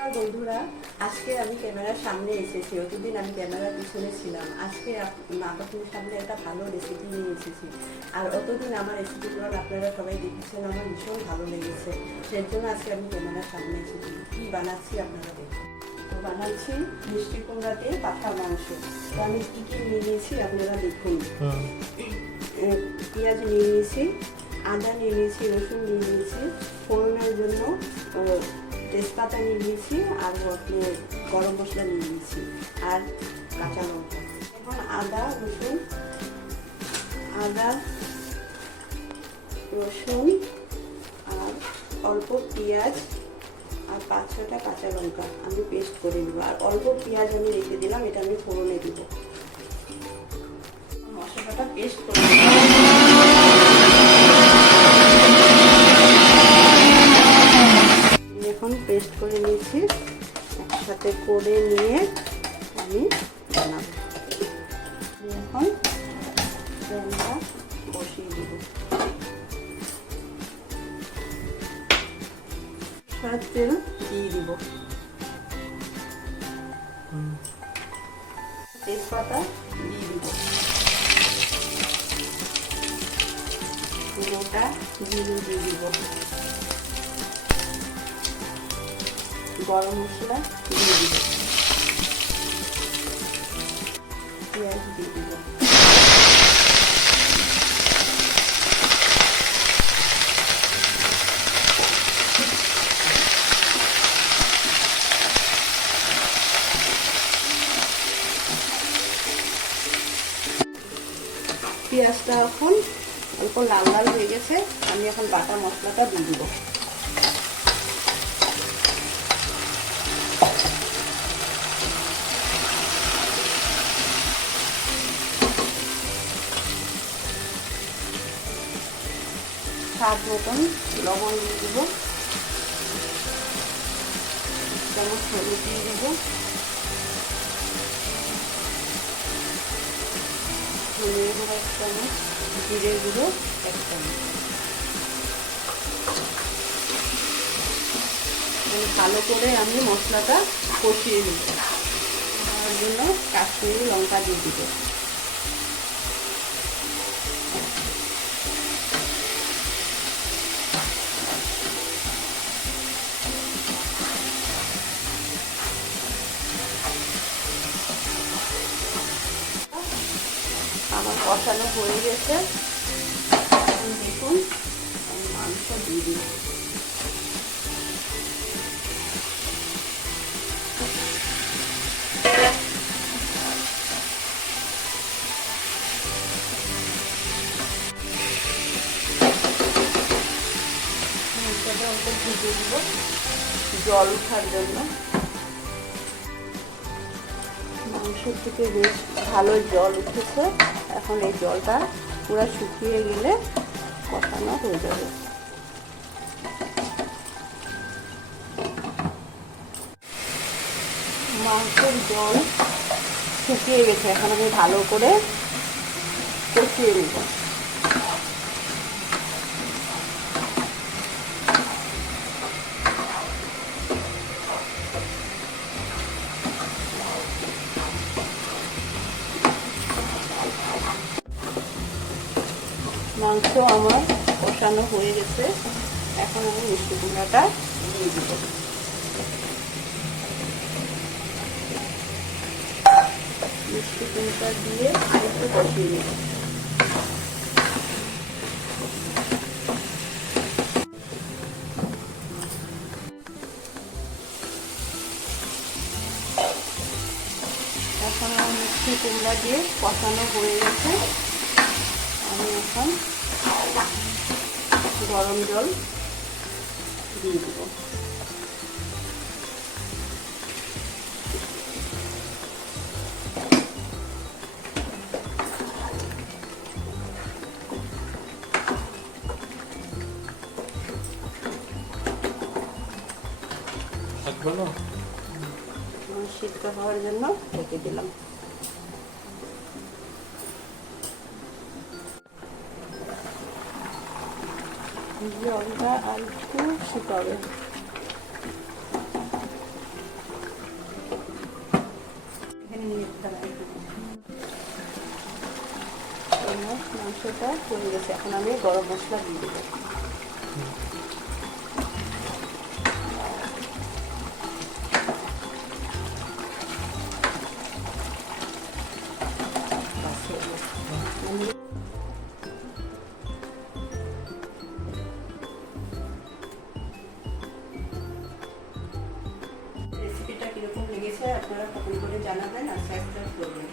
নমস্কার বন্ধুরা, আজকে আমি ক্যামেরার সামনে এসেছি। অতদিন আমি ক্যামেরার পিছনে ছিলাম। আজকে আপনাদের সামনে একটা ভালো রেসিপি নিয়ে এসেছি। আর অতদিন আমার রেসিপিগুলো আপনারা সবাই দেখেছেন, আমার ভীষণ ভালো লেগেছে। সেই জন্য আজকে আমি ক্যামেরার সামনে এসেছি। কী বানাচ্ছি আপনারা দেখুন। বানাচ্ছি মিষ্টি কুমড়া দিয়ে পাঁঠার মাংস। তো আমি কী কী নিয়ে নিয়েছি আপনারা দেখুন। পেঁয়াজ নিয়ে নিয়েছি, আদা নিয়ে নিয়েছি, রসুন নিয়ে নিয়েছি, ফোড়নের জন্য তেজপাতা নিয়ে নিয়েছি, আর আপনি গরম মশলা নিয়ে নিয়েছি, আর কাঁচা লঙ্কা। এখন আদা রসুন আর অল্প পেঁয়াজ আর 5-6টা কাঁচা লঙ্কা আমি পেস্ট করে নেব। আর অল্প পেঁয়াজ আমি রেখে দিলাম, এটা আমি ফোড়নে দেব। মশলাটা পেস্ট করে নেব। এখন পেস্ট করে নিয়েছি, একসাথে করে নিয়ে আমি বানাবো। এখন প্যানটা বসিয়ে দেব। তেল দিয়ে দিব, তেজপাতা দিয়ে দিব, গোটা জিরে দিয়ে দিব, গরম মশলা দিয়ে দিব, পেঁয়াজ দিয়ে দিব, পেঁয়াজটা এখন অল্প লাল লাল হয়ে গেছে। আমি এখন বাটা মশলাটা দিয়ে দিব। স্বাদ মতন লবণ দিয়ে দিব, চামচ হলুদ দিয়ে দিব, ধনিয়া গুঁড়ো 1 চামচ, জিরে গুঁড়ো 1 চামচ। ভালো করে আমি মশলাটা কষিয়ে নেব। তার জন্য কাশ্মীরি লঙ্কা দিয়ে দিব। আমার কষানো হয়ে গেছে। এখন দেখুন আমি মাংস দিয়ে দিই। মাংসটা অল্প ভিজে দিব জল ওঠার জন্য। মাংস থেকে বেশ ভালো জল উঠেছে। এখন এই জলটা পুরো শুকিয়ে গেলে কষানো হয়ে যাবে। মাংসের জল শুকিয়ে গেছে। এখন আমি ভালো করে কষিয়ে নেব। মাংস আমার কষানো হয়ে গেছে। এখন আমি মিষ্টি কুমড়াটা দিয়ে দিব। মিষ্টি কুমড়া দিয়ে আরেকটু কষিয়ে নেব। এখন আমার মিষ্টি কুমড়া দিয়ে কষানো হয়ে গেছে। আমি এখন গরম জল দিয়ে দিব। সিদ্ধ হওয়ার জন্য ঢেকে দিলাম। জলটা আর একটু শুকাবে। মাংসটা হয়ে গেছে, এখন আমি গরম মশলা দিয়ে দেবো। রেসিপিটা কিরকম লেগেছে আপনারা কমেন্ট করে জানাবেন আর সাবস্ক্রাইব করবেন।